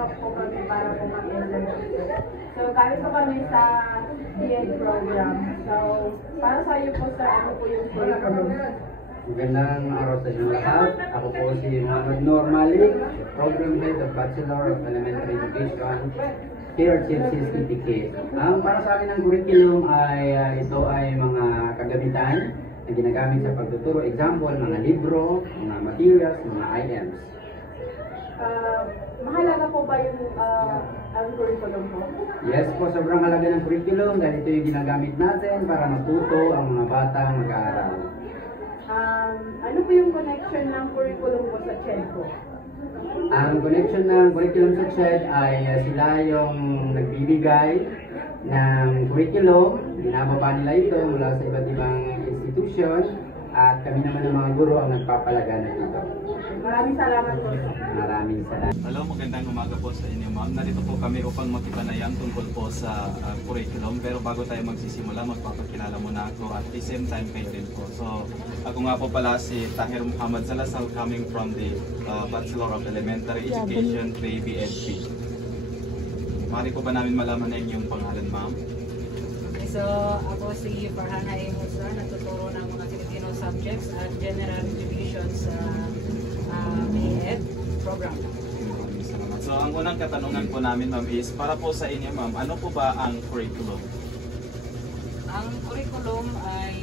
nagsisikap po kami para po mag-enroll. So, galing po kami sa DED program. So, para sa iyo po, sir, ano po yung curriculum? Magandang araw sa inyo lahat. Ako po si Muhammad Noor Malik, Program Head of Bachelor of Elementary Education here at CFCS. Ang para sa akin ng curriculum ay ito ay mga kagamitan na ginagamit sa pagtuturo. Example, mga libro, mga materials, mga items. Mahalaga po ba yung ang curriculum po? Yes po, sobrang halaga ng curriculum dahil ito yung ginagamit natin para matuto ang mga bata mag-aaral. Ano po yung connection ng curriculum po sa CHED po? Ang connection ng curriculum sa CHED ay sila yung nagbibigay ng curriculum. Binababa nila ito mula sa iba't ibang institution at kami naman ng mga guro ang nagpapalagana dito. Maraming salamat po. Maraming salamat. Hello, magandang umaga po sa inyo, ma'am. Narito po kami upang makipanayan tungkol po sa curriculum. Pero bago tayo magsisimula, magpapakilala muna ako at the same time kayo rin po. So, ako nga po pala si Tahir Muhammad Salazar, coming from the Bachelor of Elementary Education, BSP. Maaari po ba namin malaman na inyong pangalan, ma'am? Okay, so ako si Farhana A. Musa, nagtuturo ng mga Filipino subjects at General Education sa BEd program. So, ang unang katanungan po namin, ma'am, is para po sa inyo, ma'am, ano po ba ang curriculum? Ang curriculum ay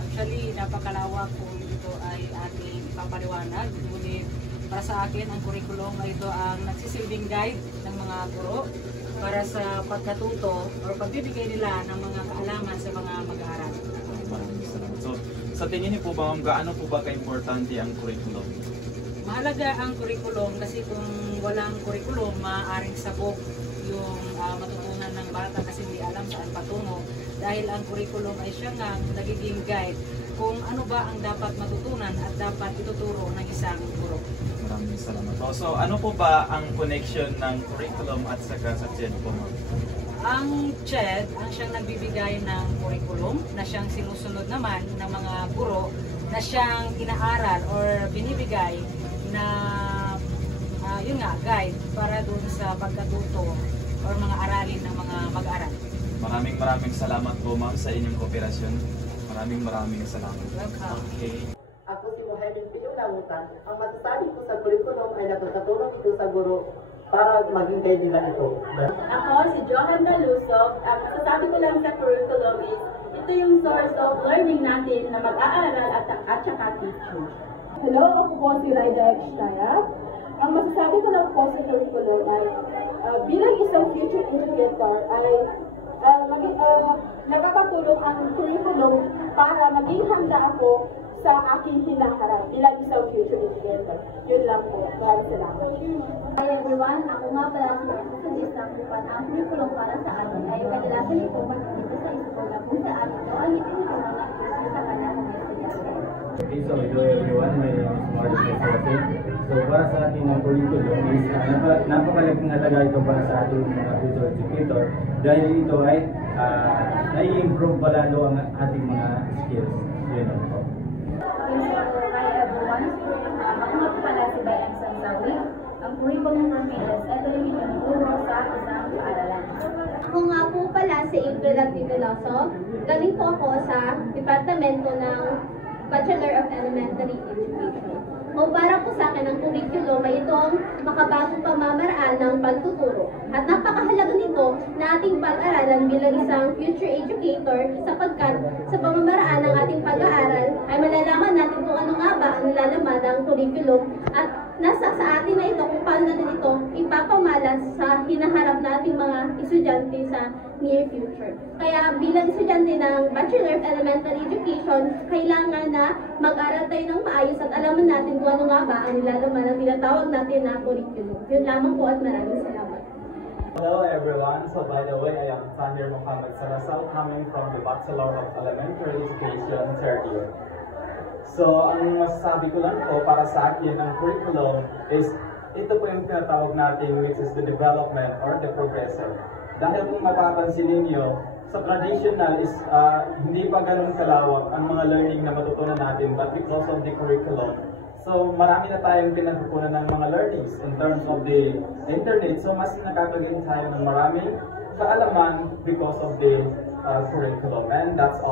actually napakalawak kung ito ay ating ipapaliwanag. Ngunit para sa akin, ang curriculum ay ito ang nagsisilbing guide ng mga guro para sa pagkatuto o pagbibigay nila ng mga kaalaman sa mga mag-aaral. Maraming salamat. So, sa tingin niyo po ba, ma'am, gaano po ba ka-importante ang curriculum? Mahalaga ang curriculum kasi kung walang curriculum, maaaring sabog yung matutunan ng bata kasi hindi alam saan patungo. Dahil ang curriculum ay siya nga nagiging guide kung ano ba ang dapat matutunan at dapat ituturo ng isang guro. Maraming salamat po. So, ano po ba ang connection ng curriculum at saka sa CHED po, ma'am? Ang CHED ang siyang nagbibigay ng curriculum na siyang sinusunod naman ng mga guro na siyang inaaral or binibigay na yun nga, guide para dun sa pagkatuto or mga aralin ng mga mag-aaral. Maraming salamat po, ma'am, sa inyong kooperasyon. Maraming salamat. Welcome. Okay. Ako si Mohamed Pinulamutan. Ang masasabi ko sa curriculum ay nakakatulong ito sa guro para maging kaibigan ito. Ako si Johan Galuso. Ang masasabi ko lang sa curriculum is ito yung source of learning natin na mag-aaral at saka teaching. Hello, ako po si Raida Ekstaya. Ang masasabi ko lang po sa curriculum ay bilang isang future educator ay nakakatulong ang curriculum para maging handa ako sa aking hinaharap bilang isang future educator. Yun lang po. Maraming salamat. Hi everyone, ako nga pala si Emma kung ang curriculum para sa amin ay kadalasan ito dito sa school na kung saan ito ang itinutunan ng teacher sa kanyang mga estudyante. Okay, so hello everyone, my name is Mark Joseph. So para sa atin ang curriculum is napakalaking halaga ito para sa ating mga future educator dahil ito ay nai-improve pa lalo ang ating mga skills. Yun lang po. Hi everyone, ako nga pala si Bayan Sansawi. Ang curriculum namin is ito yung itinuturo sa isang paaralan. Ako nga po pala si April Agtiveloso. Galing po ako sa Departamento ng Bachelor of Elementary Education. O para po sa akin, ang curriculum ay itong makabagong pamamaraan ng pagtuturo. At napakahalaga nito na ating pag-aralan bilang isang future educator sapagkat sa pamamaraan ng ating pag-aaral ay malalaman natin kung ano nga ba ang nilalaman ng curriculum at nasa sa atin na ito kung paano natin ito ipapamalas sa hinaharap nating mga estudyante sa near future. Kaya bilang estudyante ng Bachelor of Elementary Education, kailangan na mag-aral tayo ng maayos at alaman natin kung ano nga ba ang nilalaman ng tinatawag natin na curriculum. Yun lamang po at maraming salamat. Hello everyone. So by the way, I am Tahir Muhammad Salazar, coming from the Bachelor of Elementary Education, third year. So ang masasabi ko lang po para sa akin ang curriculum is ito po yung tinatawag natin which is the development or the progressor. Dahil kung mapapansin ninyo, sa traditional is hindi pa ganun kalawak ang mga learning na matutunan natin but because of the curriculum, So marami na tayong pinagkukunan ng mga learnings in terms of the internet. So mas nakakagain tayo ng maraming kaalaman because of the curriculum. And that's all.